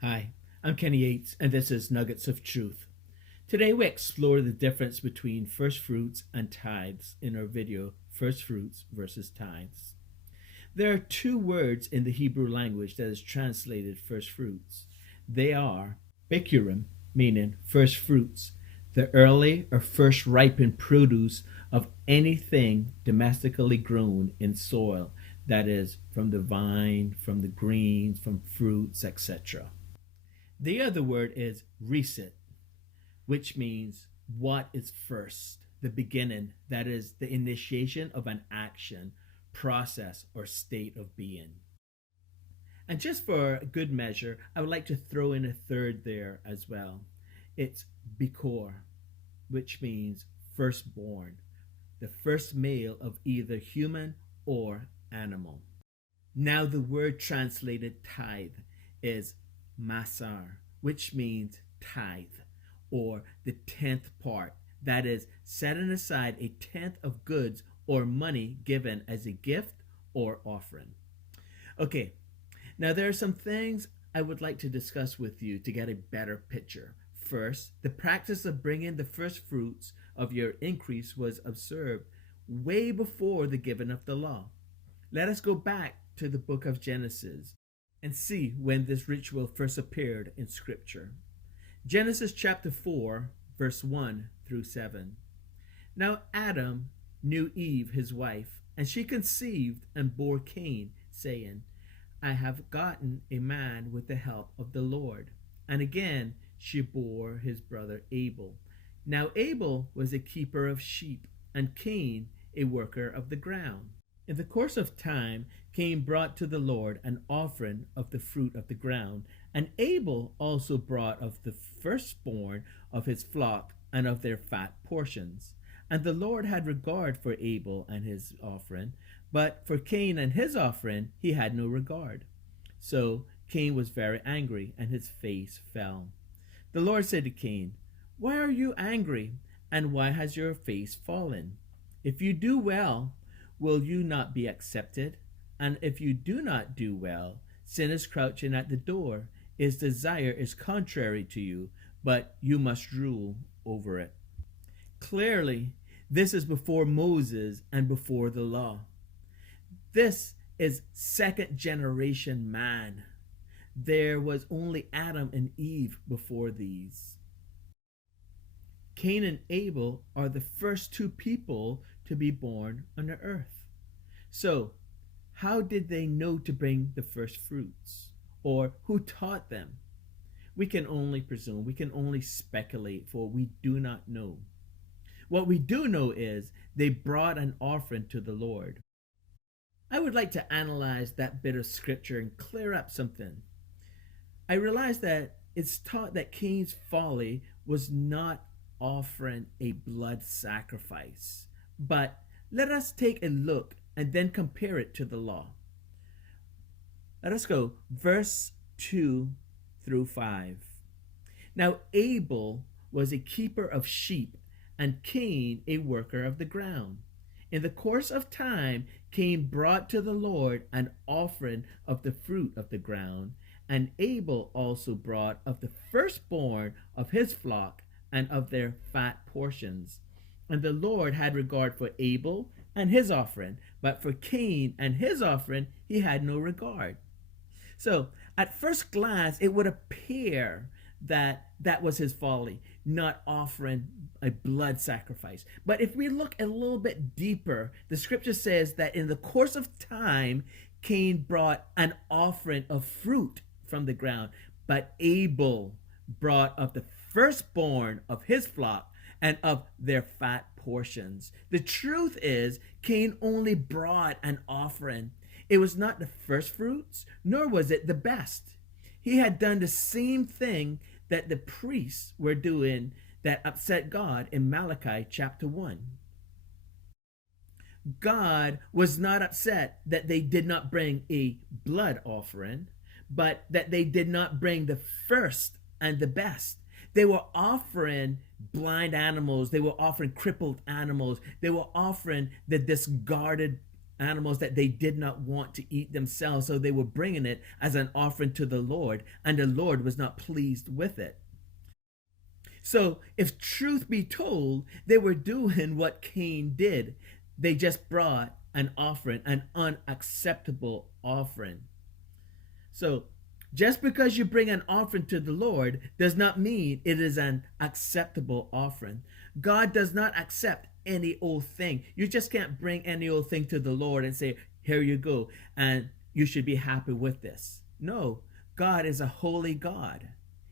Hi, I'm Kenny Yates, and this is Nuggets of Truth. Today we explore the difference between firstfruits and tithes in our video, Firstfruits versus Tithes. There are two words in the Hebrew language that is translated firstfruits. They are bikurim, meaning first fruits, the early or first ripened produce of anything domestically grown in soil, that is, from the vine, from the greens, from fruits, etc. The other word is reset, which means what is first, the beginning, that is, the initiation of an action, process, or state of being. And just for good measure, I would like to throw in a third there as well. It's bikor, which means firstborn, the first male of either human or animal. Now, the word translated tithe is masar, which means tithe, or the tenth part. That is, setting aside a tenth of goods or money given as a gift or offering. Okay, now there are some things I would like to discuss with you to get a better picture. First, the practice of bringing the first fruits of your increase was observed way before the giving of the law. Let us go back to the book of Genesis and see when this ritual first appeared in Scripture. Genesis chapter 4, verse 1 through 7. Now Adam knew Eve, his wife, and she conceived and bore Cain, saying, I have gotten a man with the help of the Lord. And again she bore his brother Abel. Now Abel was a keeper of sheep, and Cain a worker of the ground. In the course of time, Cain brought to the Lord an offering of the fruit of the ground, and Abel also brought of the firstborn of his flock and of their fat portions. And the Lord had regard for Abel and his offering, but for Cain and his offering he had no regard. So Cain was very angry, and his face fell. The Lord said to Cain, Why are you angry, and why has your face fallen? If you do well, will you not be accepted? And if you do not do well, sin is crouching at the door. Its desire is contrary to you, but you must rule over it. Clearly, this is before Moses and before the law. This is second generation man. There was only Adam and Eve before these. Cain and Abel are the first two people to be born on the earth. So, how did they know to bring the first fruits? Or who taught them? We can only presume, we can only speculate, for we do not know. What we do know is they brought an offering to the Lord. I would like to analyze that bit of scripture and clear up something. I realize that it's taught that Cain's folly was not offering a blood sacrifice. But let us take a look and then compare it to the law. Let us go verse 2 through 5. Now Abel was a keeper of sheep, and Cain a worker of the ground. In the course of time, Cain brought to the Lord an offering of the fruit of the ground, and Abel also brought of the firstborn of his flock and of their fat portions. And the Lord had regard for Abel and his offering, but for Cain and his offering he had no regard. So, at first glance, it would appear that that was his folly, not offering a blood sacrifice. But if we look a little bit deeper, the scripture says that in the course of time, Cain brought an offering of fruit from the ground, but Abel brought of the firstborn of his flock and of their fat portions. The truth is, Cain only brought an offering. It was not the first fruits, nor was it the best. He had done the same thing that the priests were doing that upset God in Malachi chapter 1. God was not upset that they did not bring a blood offering, but that they did not bring the first and the best. They were offering blind animals. They were offering crippled animals. They were offering the discarded animals that they did not want to eat themselves, so they were bringing it as an offering to the Lord, and the Lord was not pleased with it. So, if truth be told, they were doing what Cain did. They just brought an offering, an unacceptable offering. So, just because you bring an offering to the Lord does not mean it is an acceptable offering. God does not accept any old thing. You just can't bring any old thing to the Lord and say, here you go, and you should be happy with this. No, God is a holy God.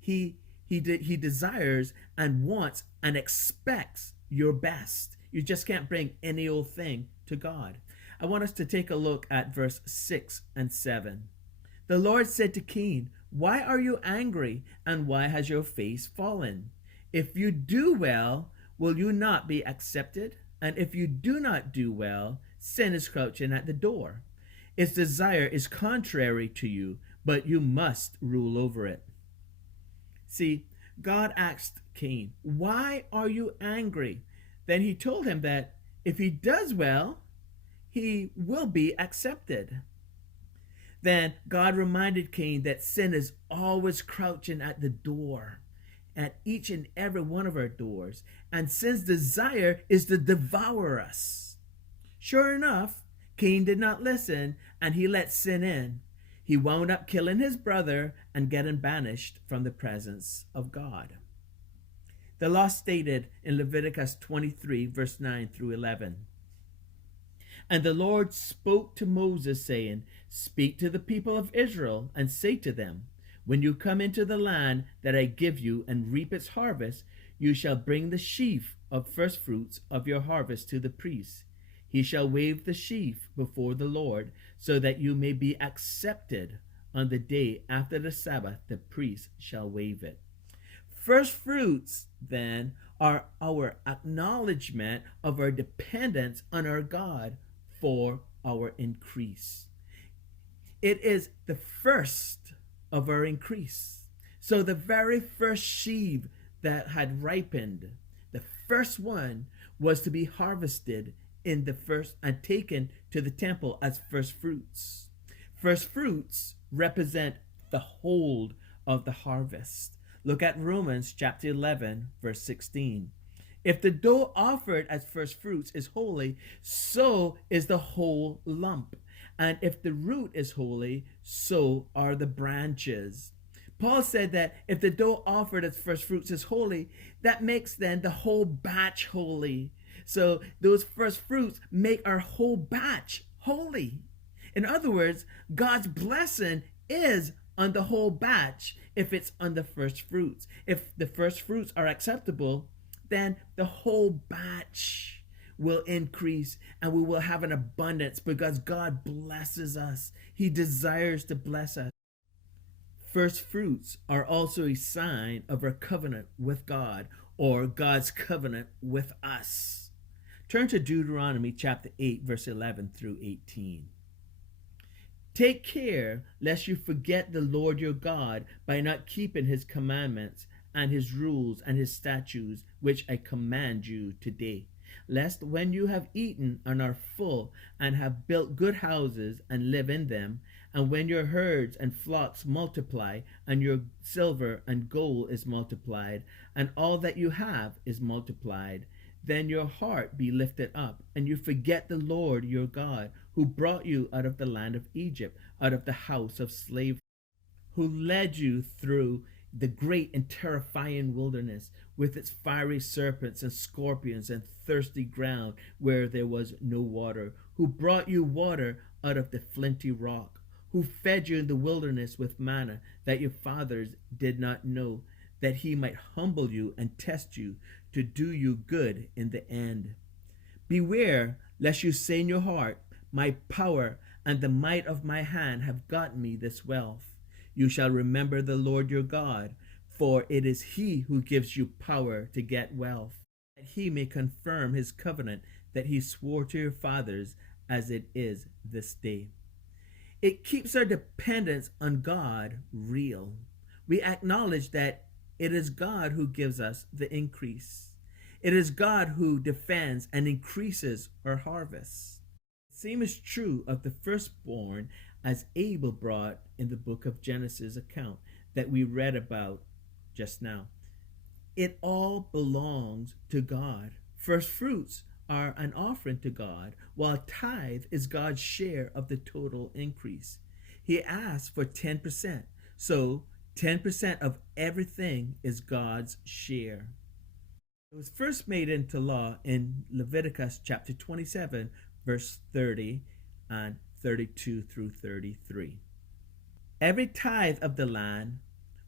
He desires and wants and expects your best. You just can't bring any old thing to God. I want us to take a look at verse 6 and 7. The Lord said to Cain, why are you angry, and why has your face fallen? If you do well, will you not be accepted? And if you do not do well, sin is crouching at the door. Its desire is contrary to you, but you must rule over it. See, God asked Cain, why are you angry? Then he told him that if he does well, he will be accepted. Then God reminded Cain that sin is always crouching at the door, at each and every one of our doors, and sin's desire is to devour us. Sure enough, Cain did not listen, and he let sin in. He wound up killing his brother and getting banished from the presence of God. The law stated in Leviticus 23, verse 9 through 11. And the Lord spoke to Moses, saying, speak to the people of Israel, and say to them, when you come into the land that I give you and reap its harvest, you shall bring the sheaf of firstfruits of your harvest to the priest. He shall wave the sheaf before the Lord, so that you may be accepted. On the day after the Sabbath, the priest shall wave it. Firstfruits, then, are our acknowledgement of our dependence on our God for our increase. It is the first of our increase. So the very first sheaf that had ripened, the first one, was to be harvested in the first and taken to the temple as firstfruits. Firstfruits represent the hold of the harvest. Look at Romans chapter 11, verse 16. If the dough offered as firstfruits is holy, so is the whole lump. And if the root is holy, so are the branches. Paul said that if the dough offered as firstfruits is holy, that makes then the whole batch holy. So those firstfruits make our whole batch holy. In other words, God's blessing is on the whole batch if it's on the firstfruits. If the firstfruits are acceptable, then the whole batch will increase and we will have an abundance because God blesses us. He desires to bless us. Firstfruits are also a sign of our covenant with God, or God's covenant with us. Turn to Deuteronomy chapter 8, verse 11 through 18. Take care lest you forget the Lord your God by not keeping his commandments and his rules and his statutes, which I command you today. Lest when you have eaten and are full, and have built good houses and live in them, and when your herds and flocks multiply, and your silver and gold is multiplied, and all that you have is multiplied, then your heart be lifted up, and you forget the Lord your God, who brought you out of the land of Egypt, out of the house of slavery, who led you through the great and terrifying wilderness with its fiery serpents and scorpions and thirsty ground where there was no water, who brought you water out of the flinty rock, who fed you in the wilderness with manna that your fathers did not know, that he might humble you and test you to do you good in the end. Beware lest you say in your heart, my power and the might of my hand have gotten me this wealth. You shall remember the Lord your God, for it is he who gives you power to get wealth, that he may confirm his covenant that he swore to your fathers, as it is this day. It keeps our dependence on God real. We acknowledge that it is God who gives us the increase. It is God who defends and increases our harvest. Same is true of the firstborn, as Abel brought in the book of Genesis account that we read about just now. It all belongs to God. First fruits are an offering to God, while tithe is God's share of the total increase. He asks for 10%, so 10% of everything is God's share. It was first made into law in Leviticus chapter 27, verse 30 and 32 through 33. Every tithe of the land,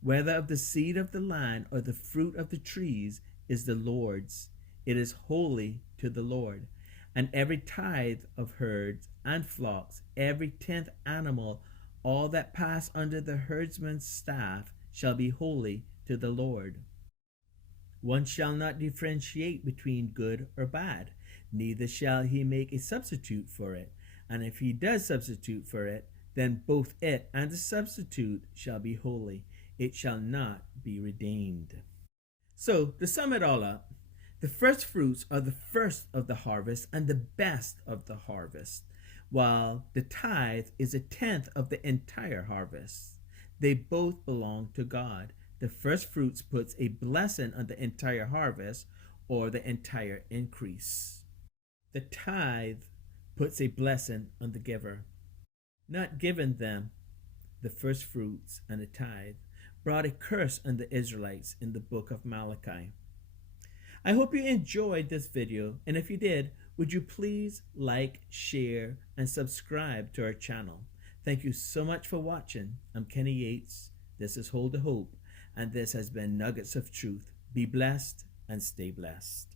whether of the seed of the land or the fruit of the trees, is the Lord's. It is holy to the Lord. And every tithe of herds and flocks, every 10th animal, all that pass under the herdsman's staff, shall be holy to the Lord. One shall not differentiate between good or bad, neither shall he make a substitute for it. And if he does substitute for it, then both it and the substitute shall be holy. It shall not be redeemed. So, to sum it all up, the first fruits are the first of the harvest and the best of the harvest, while the tithe is a tenth of the entire harvest. They both belong to God. The first fruits puts a blessing on the entire harvest or the entire increase. The tithe puts a blessing on the giver. Not giving them the first fruits and the tithe brought a curse on the Israelites in the book of Malachi. I hope you enjoyed this video, and if you did, would you please like, share, and subscribe to our channel. Thank you so much for watching. I'm Kenny Yates. This is Hold the Hope, and this has been Nuggets of Truth. Be blessed and stay blessed.